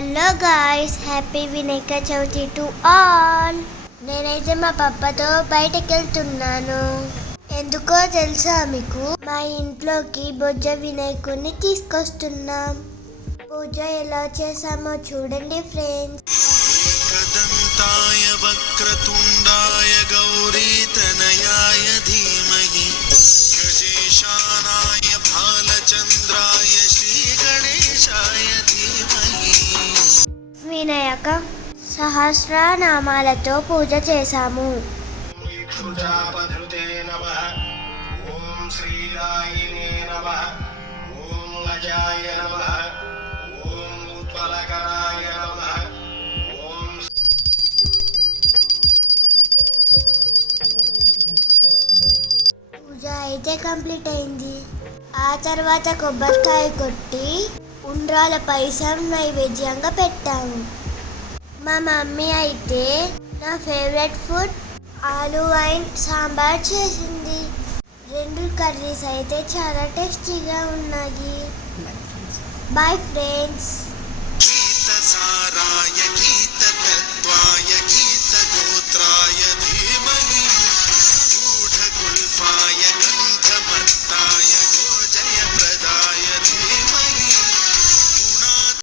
Hello guys, happy Vinayaka Chavithi to all. నేనైతే మా పప్పతో బయటకు వెళ్తున్నాను. ఎందుకో తెలుసా మీకు? మా ఇంట్లోకి బొజ్జ వినాయకుడిని తీసుకొస్తున్నాం. పూజ ఎలా చేసామో చూడండి ఫ్రెండ్స్. ఏకదంతాయ వక్రతుండాయ గౌరీతనయాయ ధీమహి గజేశానాయ బాలచంద్రాయ శ్రీ గణేశాయ ధీమహి. వినాయక సహస్రనామాలతో పూజ చేశాము. క్షుజాపధృతే నమః. ఓం శ్రీరాయినే నమః. ఓం అజాయ నమః. ఓం ఉత్పలకరాయ నమః. ఓం పూజ అయితే కంప్లీట్ అయింది. ఆ తర్వాత కొబ్బరికాయ కొట్టి ఉండ్రాల పాయసం నైవేద్యంగా పెట్టాము. మా మమ్మీ అయితే నా ఫేవరెట్ ఫుడ్ ఆలు అండ్ సాంబార్ చేసింది. రెండు కర్రీస్ అయితే చాలా టేస్టీగా ఉన్నాయి. Bye friends.